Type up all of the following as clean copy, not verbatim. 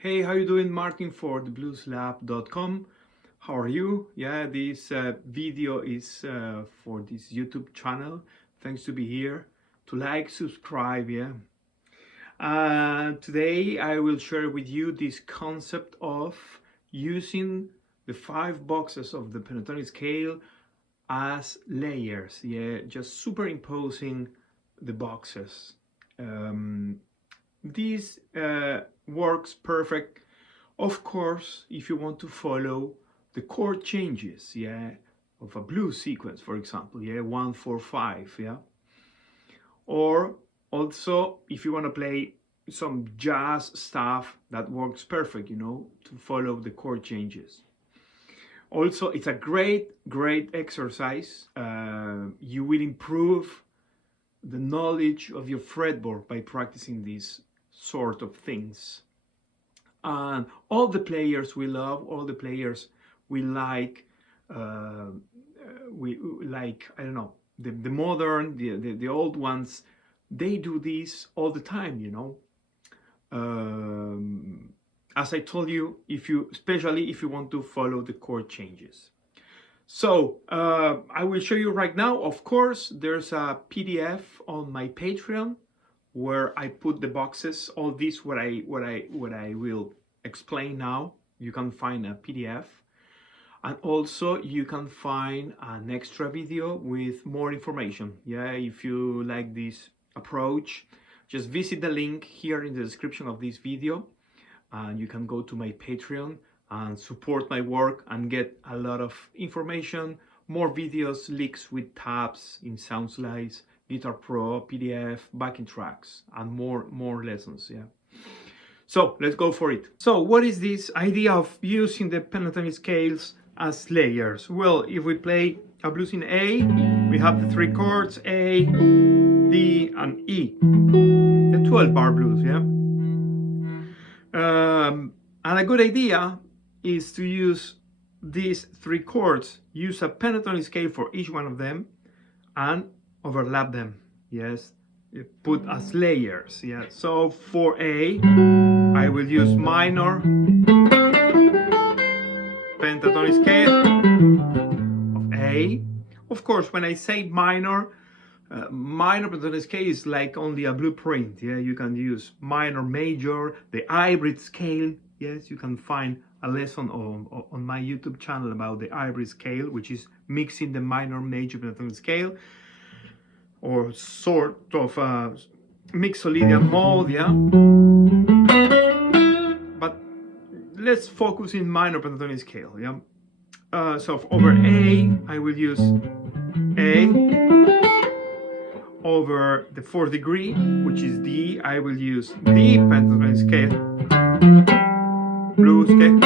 Hey, how you doing? Martin for theblueslab.com. How are you? Yeah, this video is for this YouTube channel. Thanks to be here. To like, subscribe, yeah. Today I will share with you this concept of using the 5 boxes of the pentatonic scale as layers, yeah, just superimposing the boxes. This works perfect, of course, if you want to follow the chord changes, yeah, of a blues sequence, for example, yeah, 1 4 5, yeah, or also if you want to play some jazz stuff, that works perfect, to follow the chord changes. Also, it's a great exercise. You will improve the knowledge of your fretboard by practicing these sort of things. And all the players we love, all the players we like, I don't know, the modern, the old ones, they do this all the time, as I told you, especially if you want to follow the chord changes. So I will show you right now. Of course, there's a PDF on my Patreon where I put the boxes. All this what I will explain now. You can find a PDF, and also you can find an extra video with more information. Yeah, if you like this approach, just visit the link here in the description of this video, and you can go to my Patreon and support my work and get a lot of information, more videos, leaks with tabs in Sound Slides, Guitar Pro, PDF, backing tracks, and more lessons. Yeah. So let's go for it. So what is this idea of using the pentatonic scales as layers? Well, if we play a blues in A, we have the 3 chords A, D, and E. The 12-bar blues, yeah. And a good idea is to use these 3 chords, use a pentatonic scale for each one of them, and overlap them. Yes, put as layers. Yeah. So for A, I will use minor pentatonic scale of A. Of course, when I say minor pentatonic scale is like only a blueprint. Yeah, you can use minor, major, the hybrid scale. Yes, you can find a lesson on my YouTube channel about the hybrid scale, which is mixing the minor, major pentatonic scale, or sort of a mixolydian mode, yeah. But let's focus in minor pentatonic scale, yeah. So over A, I will use A. Over the 4th degree, which is D, I will use D pentatonic scale, blues scale.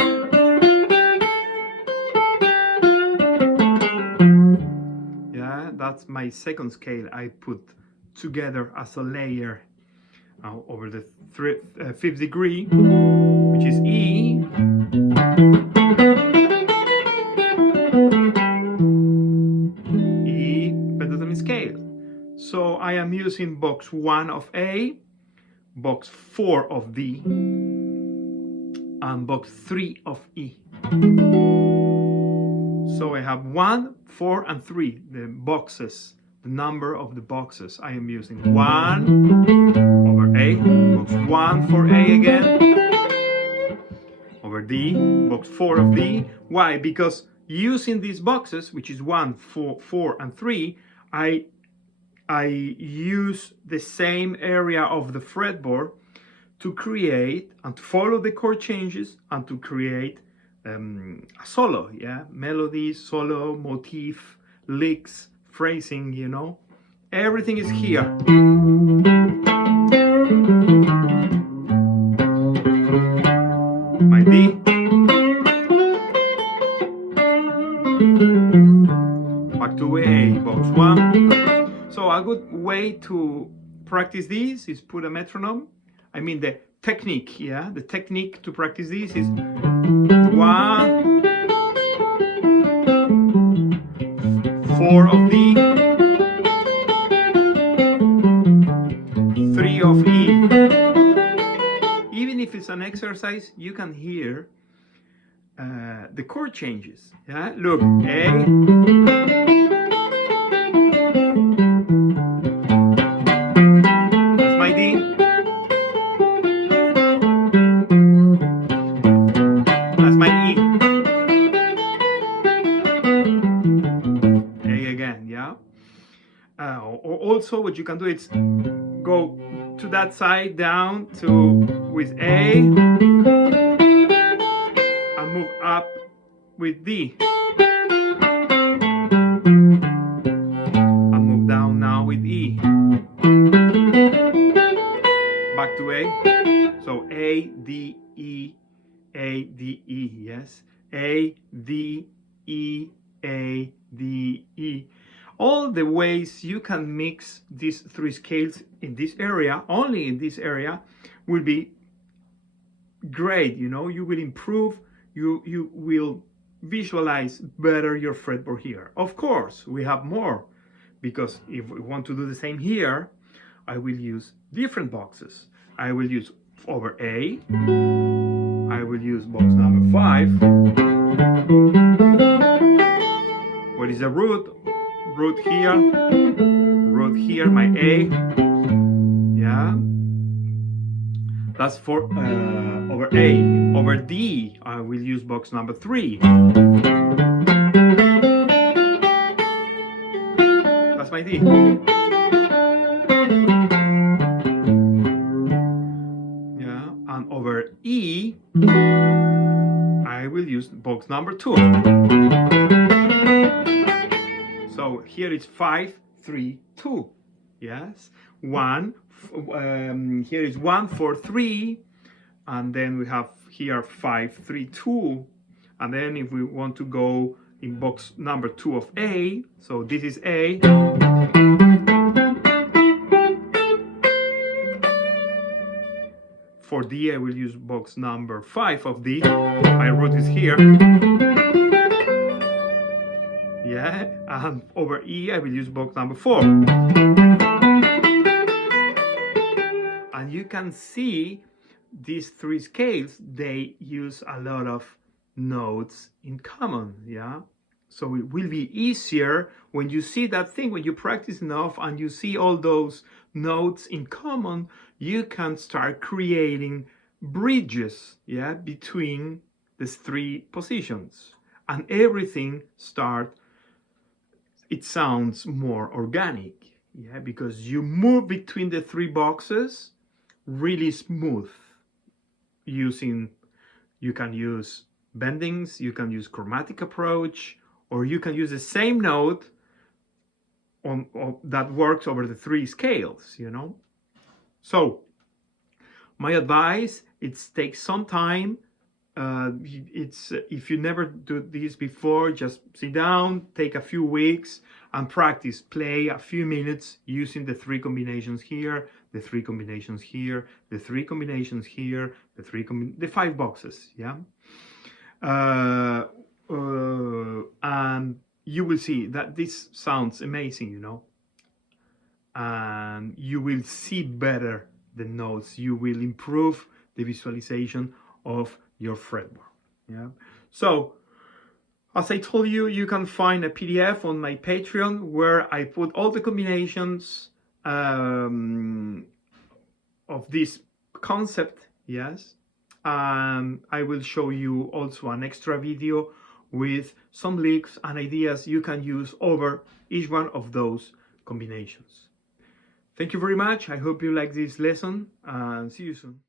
Yeah, that's my 2nd scale I put together as a layer over the 5th degree, which is E. E pentatonic scale. So I am using box 1 of A, box 4 of D, and box 3 of E. So I have 1, 4, and 3, the boxes, the number of the boxes I am using. 1 over A, box 1 for A again, over D, box 4 of D. Why? Because using these boxes, which is 1, 4, and 3, I use the same area of the fretboard to create and to follow the chord changes and to create a solo, yeah, melody, solo, motif, licks, phrasing, everything is here. My D, back to A, box 1. So a good way to practice this is put a metronome. I mean the technique, yeah? The technique to practice this is 1, 4 of D, 3 of E. Even if is an exercise. You can hear the chord changes. Yeah, look, A. That's my D. That's my E. A again, yeah. Or also what you can do is go to that side down to with A and move up with D. And move down now with E. Back to A. So A, D, E, A, D, E, yes. A, D, E, A, D, E. All the ways you can mix these three scales in this area, only in this area, will be great. You know, you will improve, you will visualize better your fretboard here. Of course, we have more, because if we want to do the same here, I will use different boxes. I will use over A, I will use box number 5. What is the root? Root here, my A. Yeah, that's for over A. Over D, I will use box number 3. That's my D. Yeah, and over E, I will use box number 2. So here it's 5, 3, 2. Yes, 1. Here is 1, 4, 3, and then we have here 5, 3, 2. And then if we want to go in box number 2 of A, so this is A. For D, I will use box number 5 of D. My root is here. Yeah, and over E, I will use box number 4. And you can see these three scales, they use a lot of notes in common, yeah? So it will be easier when you see that thing, when you practice enough and you see all those notes in common, you can start creating bridges, yeah, between these three positions. And everything it sounds more organic, yeah, because you move between the three boxes really smooth. You can use bendings, you can use chromatic approach, or you can use the same note that works over the three scales, you know. So my advice, it takes some time. If you never do this before, just sit down, take a few weeks and practice. Play a few minutes using the three combinations here, the three combinations here, the three combinations here, the 5 boxes, yeah. And you will see that this sounds amazing, you know. And you will see better the notes. You will improve the visualization of your fretboard. Yeah. So, as I told you, you can find a PDF on my Patreon where I put all the combinations of this concept. Yes. I will show you also an extra video with some links and ideas you can use over each one of those combinations. Thank you very much. I hope you like this lesson and see you soon.